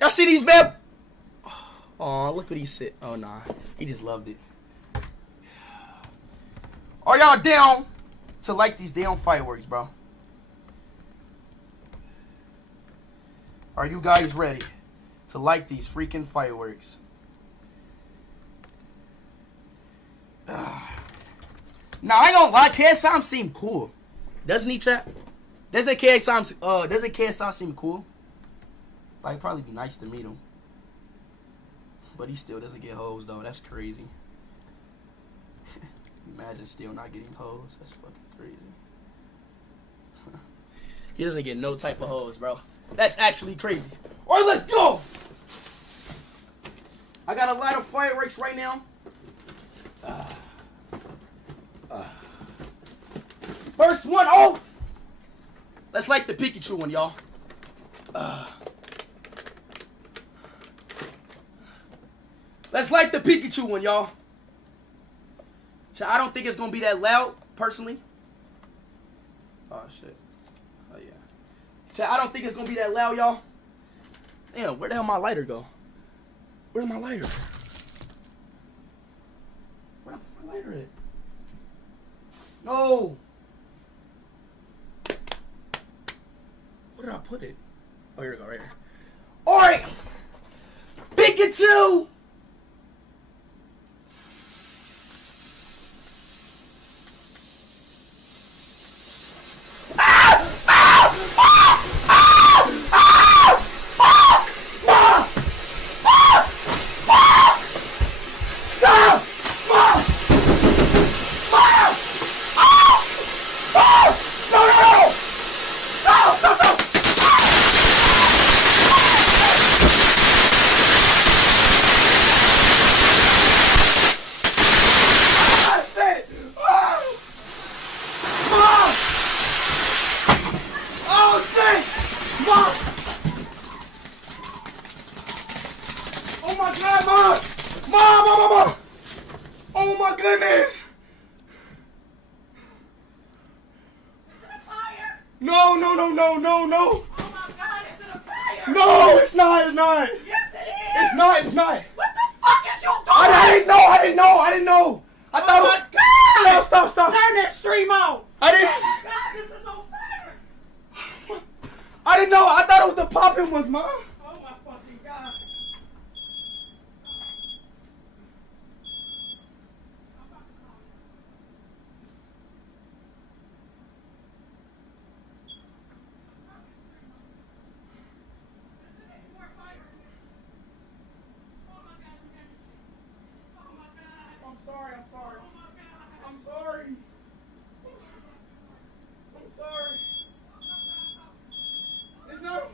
Y'all see these, man? Oh, look what he said. Oh, nah. He just loved it. Are y'all down to like these damn fireworks, bro? Are you guys ready to like these freaking fireworks? Now, I ain't gonna lie. KSI seem cool. Doesn't he, chat? Doesn't KSI seem cool? Like, it'd probably be nice to meet him. But he still doesn't get hoes, though. That's crazy. Imagine still not getting hoes. That's fucking crazy. He doesn't get no type of hoes, bro. That's actually crazy. All right, let's go. I got a lot of fireworks right now. First one off. Let's like the Pikachu one, y'all. Let's like the Pikachu one, y'all. I don't think it's going to be that loud, personally. Oh, shit. Oh, yeah. I don't think it's going to be that loud, y'all. Damn, where the hell my lighter go? Where's my lighter? Where's my lighter at? No. Where did I put it? Oh, here we go, right here. All right. Pikachu. Mom! Oh my goodness! Is it a fire? No! Oh my God, is it a fire? No, it's not! Yes, it is! It's not! What the fuck is you doing? I didn't know! I thought Oh my God! Stop! Turn that stream on! I didn't... Oh my God, this is on fire! I didn't know! I thought it was the popping ones, Mom! Oh my fucking God! I'm sorry. It's not...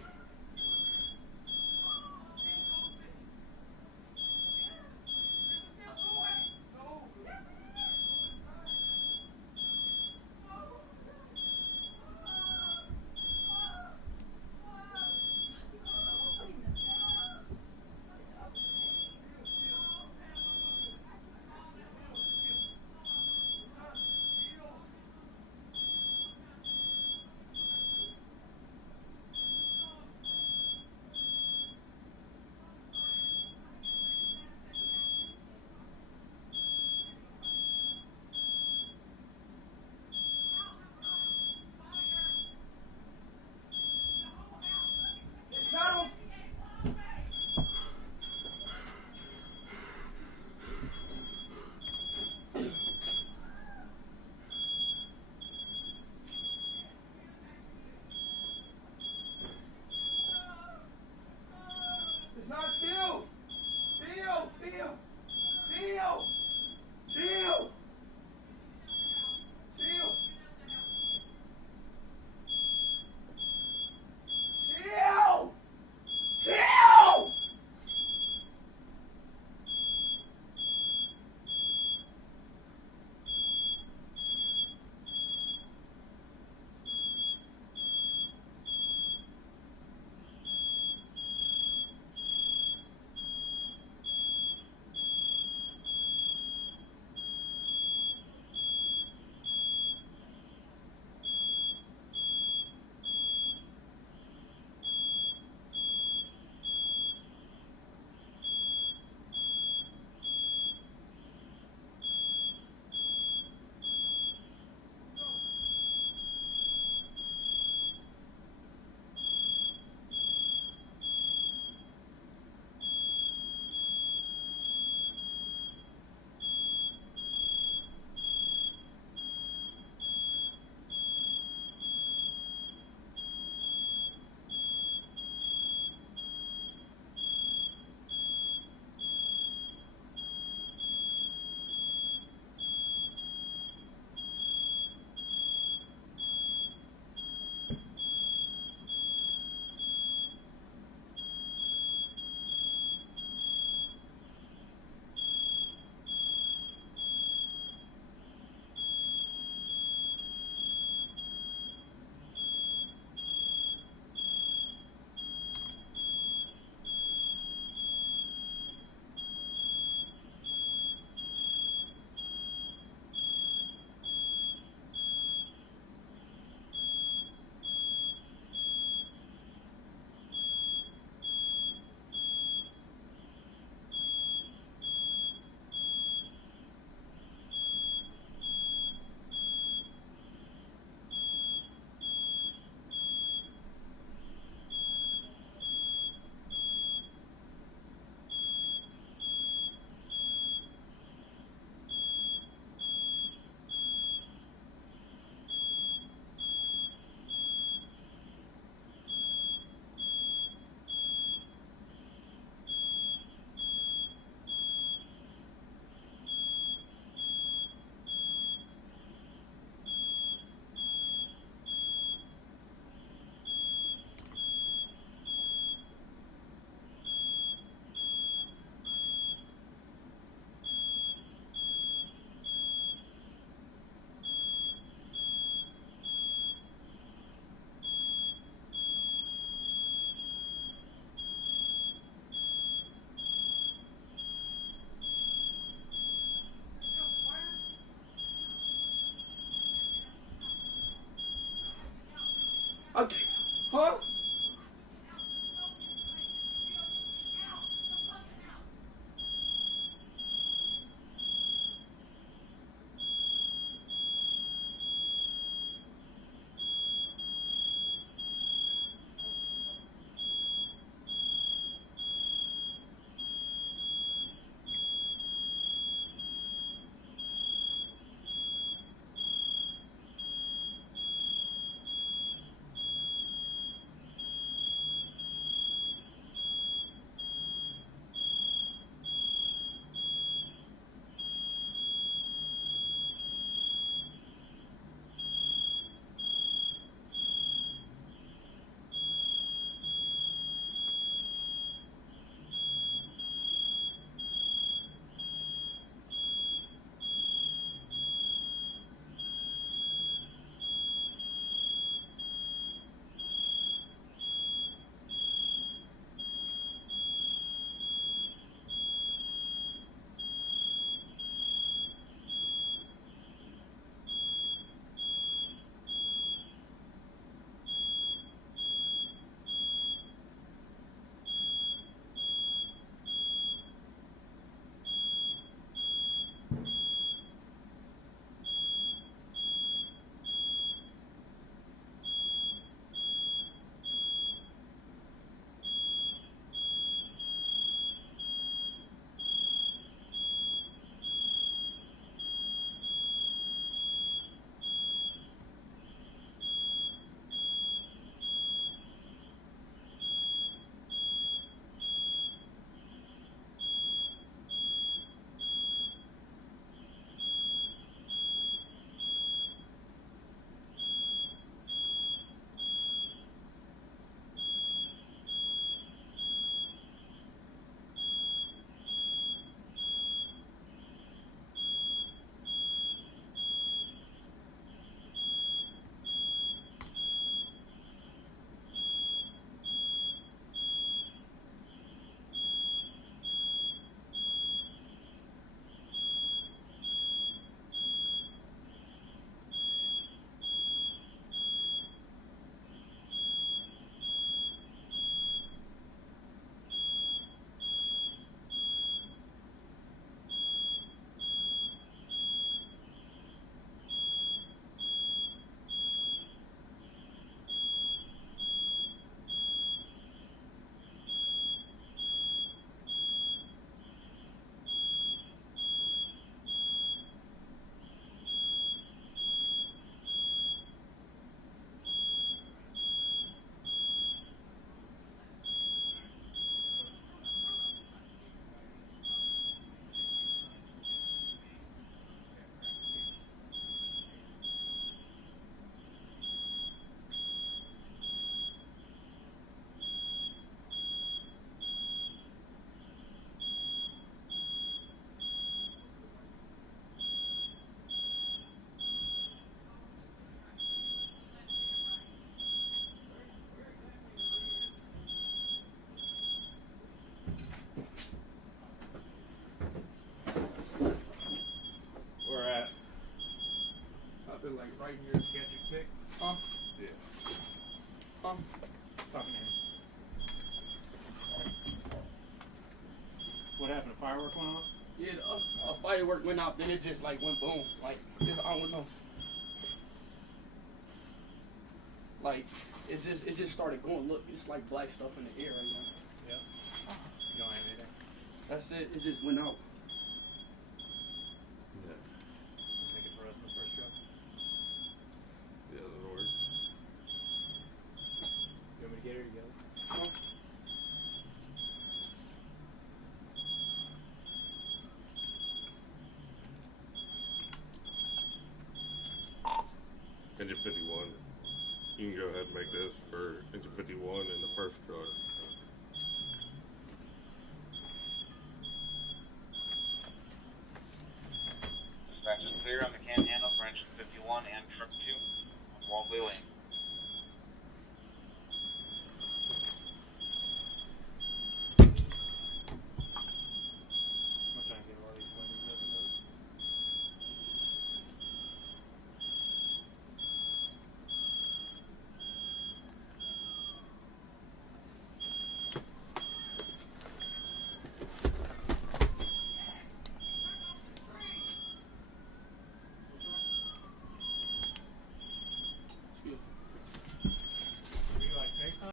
Okay. Huh? Where at? I feel like right here. You got your tick? Huh? Yeah. Huh? Talking to him. What happened? A firework went off? Yeah, a firework went out, then it just like went boom. Like, just, I don't know. Like, it just started going. Look, it's like black stuff in the air right now. Yeah. You don't have anything? That's it. It just went out. Yeah. Make it for us in the first truck. Yeah, that'll work. You want me to get her? You got it? Huh? Engine 51. You can go ahead and make this for engine 51 in the first truck. Dispatch is clear on the can handle for engine 51 and truck 2 on Walkley Lane.